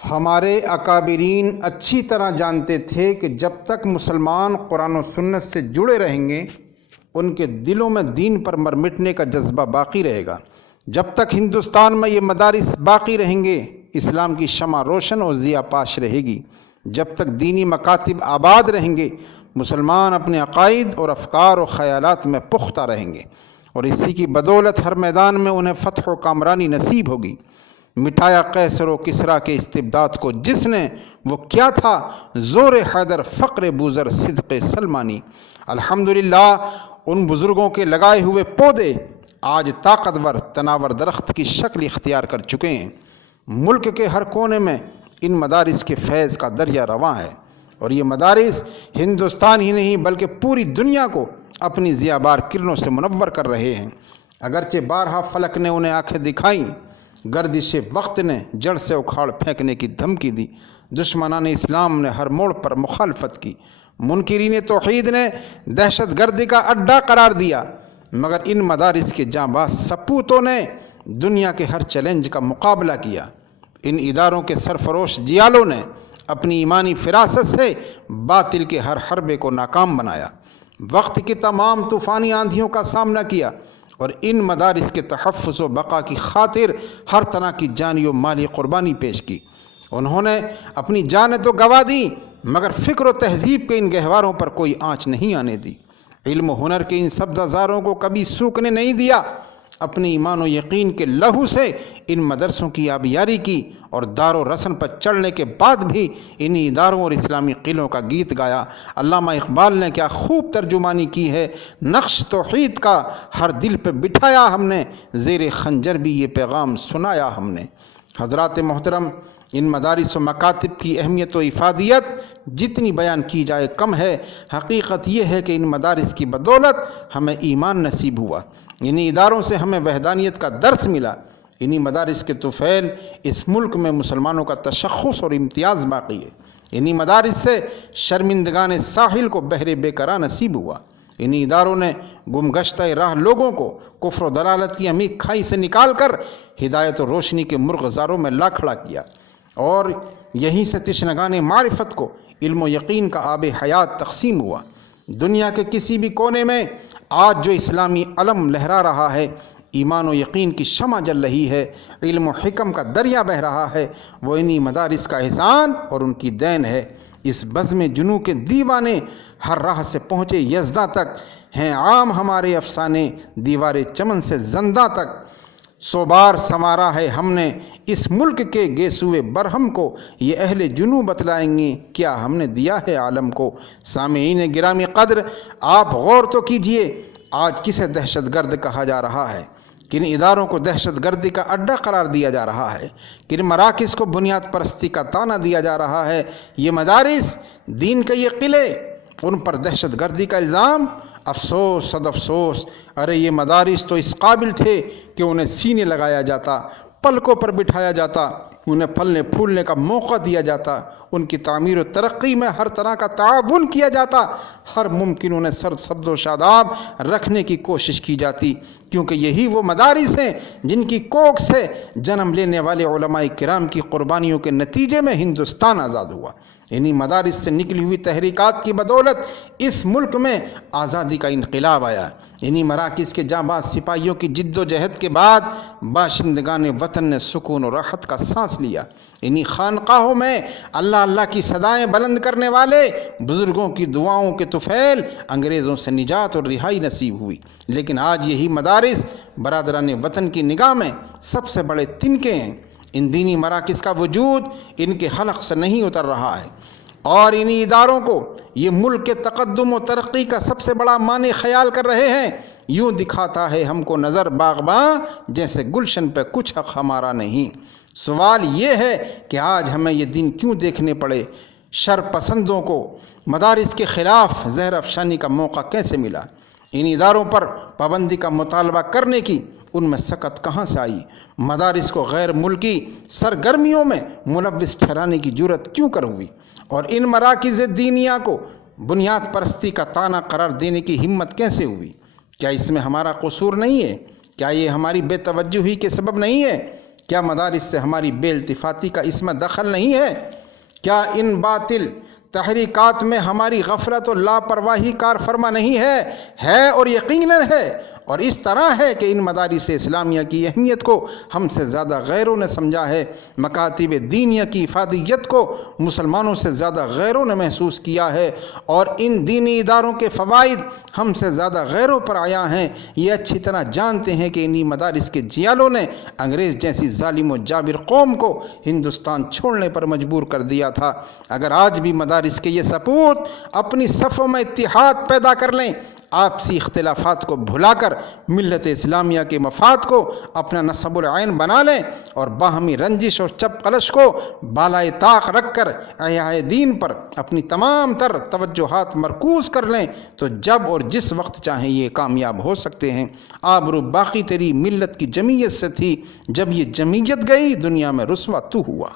ہمارے اکابرین اچھی طرح جانتے تھے کہ جب تک مسلمان قرآن و سنت سے جڑے رہیں گے ان کے دلوں میں دین پر مر مٹنے کا جذبہ باقی رہے گا۔ جب تک ہندوستان میں یہ مدارس باقی رہیں گے اسلام کی شمع روشن اور ضیاء پاش رہے گی۔ جب تک دینی مکاتب آباد رہیں گے مسلمان اپنے عقائد اور افکار و خیالات میں پختہ رہیں گے، اور اسی کی بدولت ہر میدان میں انہیں فتح و کامرانی نصیب ہوگی۔ مٹایا قیصر و کسریٰ کے استبداد کو جس نے، وہ کیا تھا؟ زور حیدر، فقر بوذر، صدق سلمانی۔ الحمدللہ ان بزرگوں کے لگائے ہوئے پودے آج طاقتور تناور درخت کی شکل اختیار کر چکے ہیں۔ ملک کے ہر کونے میں ان مدارس کے فیض کا دریا رواں ہے، اور یہ مدارس ہندوستان ہی نہیں بلکہ پوری دنیا کو اپنی ضیاء بار کرنوں سے منور کر رہے ہیں۔ اگرچہ بارہا فلک نے انہیں آنکھیں دکھائیں، گردش وقت نے جڑ سے اکھاڑ پھینکنے کی دھمکی دی، دشمنان اسلام نے ہر موڑ پر مخالفت کی، منکرین توحید نے دہشت گردی کا اڈا قرار دیا، مگر ان مدارس کے جانباز سپوتوں نے دنیا کے ہر چیلنج کا مقابلہ کیا۔ ان اداروں کے سرفروش جیالوں نے اپنی ایمانی فراست سے باطل کے ہر حربے کو ناکام بنایا، وقت کی تمام طوفانی آندھیوں کا سامنا کیا، اور ان مدارس کے تحفظ و بقا کی خاطر ہر طرح کی جانی و مالی قربانی پیش کی۔ انہوں نے اپنی جانیں تو گنوا دی مگر فکر و تہذیب کے ان گہواروں پر کوئی آنچ نہیں آنے دی۔ علم و ہنر کے ان سبزہ زاروں کو کبھی سوکھنے نہیں دیا، اپنی ایمان و یقین کے لہو سے ان مدرسوں کی آبیاری کی، اور دار و رسن پر چڑھنے کے بعد بھی انہی اداروں اور اسلامی قلعوں کا گیت گایا۔ علامہ اقبال نے کیا خوب ترجمانی کی ہے، نقش توحید کا ہر دل پہ بٹھایا ہم نے، زیر خنجر بھی یہ پیغام سنایا ہم نے۔ حضرات محترم، ان مدارس و مکاتب کی اہمیت و افادیت جتنی بیان کی جائے کم ہے۔ حقیقت یہ ہے کہ ان مدارس کی بدولت ہمیں ایمان نصیب ہوا، انہی اداروں سے ہمیں وحدانیت کا درس ملا، انہی مدارس کے طفیل اس ملک میں مسلمانوں کا تشخص اور امتیاز باقی ہے، انہی مدارس سے شرمندگان ساحل کو بحر بے قرار نصیب ہوا، انہی اداروں نے گمگشتہ راہ لوگوں کو کفر و دلالت کی عمیق کھائی سے نکال کر ہدایت و روشنی کے مرغزاروں میں لا کھڑا کیا، اور یہیں سے تشنگان معرفت کو علم و یقین کا آب حیات تقسیم ہوا۔ دنیا کے کسی بھی کونے میں آج جو اسلامی علم لہرا رہا ہے، ایمان و یقین کی شمع جل رہی ہے، علم و حکم کا دریا بہہ رہا ہے، وہ انہی مدارس کا احسان اور ان کی دین ہے۔ اس بزم جنوں کے دیوانے ہر راہ سے پہنچے یزداں تک، ہیں عام ہمارے افسانے دیوار چمن سے زنداں تک۔ سو بار سنوارا ہے ہم نے اس ملک کے گیسوئے برہم کو، یہ اہل جنوں بتلائیں گے کیا ہم نے دیا ہے عالم کو۔ سامعین گرامی قدر، آپ غور تو کیجئے، آج کسے دہشت گرد کہا جا رہا ہے؟ کن اداروں کو دہشت گردی کا اڈا قرار دیا جا رہا ہے؟ کن مراکز کو بنیاد پرستی کا طعنہ دیا جا رہا ہے؟ یہ مدارس، دین کے یہ قلعے، ان پر دہشت گردی کا الزام؟ افسوس صد افسوس، ارے یہ مدارس تو اس قابل تھے کہ انہیں سینے لگایا جاتا، پلکوں پر بٹھایا جاتا، انہیں پھلنے پھولنے کا موقع دیا جاتا، ان کی تعمیر و ترقی میں ہر طرح کا تعاون کیا جاتا، ہر ممکن انہیں سرسبز و شاداب رکھنے کی کوشش کی جاتی، کیونکہ یہی وہ مدارس ہیں جن کی کوکھ سے جنم لینے والے علماء کرام کی قربانیوں کے نتیجے میں ہندوستان آزاد ہوا۔ انہی مدارس سے نکلی ہوئی تحریکات کی بدولت اس ملک میں آزادی کا انقلاب آیا۔ انہی مراکز کے جانباز سپاہیوں کی جد و جہد کے بعد باشندگان وطن نے سکون و راحت کا سانس لیا۔ انہی خانقاہوں میں اللہ اللہ کی صدائیں بلند کرنے والے بزرگوں کی دعاؤں کے طفیل انگریزوں سے نجات اور رہائی نصیب ہوئی۔ لیکن آج یہی مدارس برادران وطن کی نگاہ میں سب سے بڑے تنکے ہیں۔ ان دینی مراکز کا وجود ان کے حلق سے نہیں اتر رہا ہے، اور انہی اداروں کو یہ ملک کے تقدم و ترقی کا سب سے بڑا معنی خیال کر رہے ہیں۔ یوں دکھاتا ہے ہم کو نظر باغباں، جیسے گلشن پہ کچھ حق ہمارا نہیں۔ سوال یہ ہے کہ آج ہمیں یہ دن کیوں دیکھنے پڑے؟ شر پسندوں کو مدارس کے خلاف زہر افشانی کا موقع کیسے ملا؟ ان اداروں پر پابندی کا مطالبہ کرنے کی ان میں سکت کہاں سے آئی؟ مدارس کو غیر ملکی سرگرمیوں میں ملوث ٹھہرانے کی جرت کیوں کر ہوئی؟ اور ان مراکز دینیہ کو بنیاد پرستی کا طعنہ قرار دینے کی ہمت کیسے ہوئی؟ کیا اس میں ہمارا قصور نہیں ہے؟ کیا یہ ہماری بے توجہی کے سبب نہیں ہے؟ کیا مدارس سے ہماری بے التفاتی کا اس میں دخل نہیں ہے؟ کیا ان باطل تحریکات میں ہماری غفلت و لاپرواہی کار فرما نہیں ہے اور یقیناً ہے، اور اس طرح ہے کہ ان مدارس اسلامیہ کی اہمیت کو ہم سے زیادہ غیروں نے سمجھا ہے، مکاتب دینیہ کی افادیت کو مسلمانوں سے زیادہ غیروں نے محسوس کیا ہے، اور ان دینی اداروں کے فوائد ہم سے زیادہ غیروں پر عیاں ہیں۔ یہ اچھی طرح جانتے ہیں کہ انہی مدارس کے جیالوں نے انگریز جیسی ظالم و جابر قوم کو ہندوستان چھوڑنے پر مجبور کر دیا تھا۔ اگر آج بھی مدارس کے یہ سپوت اپنی صفوں میں اتحاد پیدا کر لیں، آپسی اختلافات کو بھلا کر ملت اسلامیہ کے مفاد کو اپنا نصب العین بنا لیں اور باہمی رنجش اور چپ قلش کو بالائے طاق رکھ کر احیاء دین پر اپنی تمام تر توجہات مرکوز کر لیں، تو جب اور جس وقت چاہیں یہ کامیاب ہو سکتے ہیں۔ آبرو باقی تیری ملت کی جمعیت سے تھی، جب یہ جمعیت گئی دنیا میں رسوا تو ہوا۔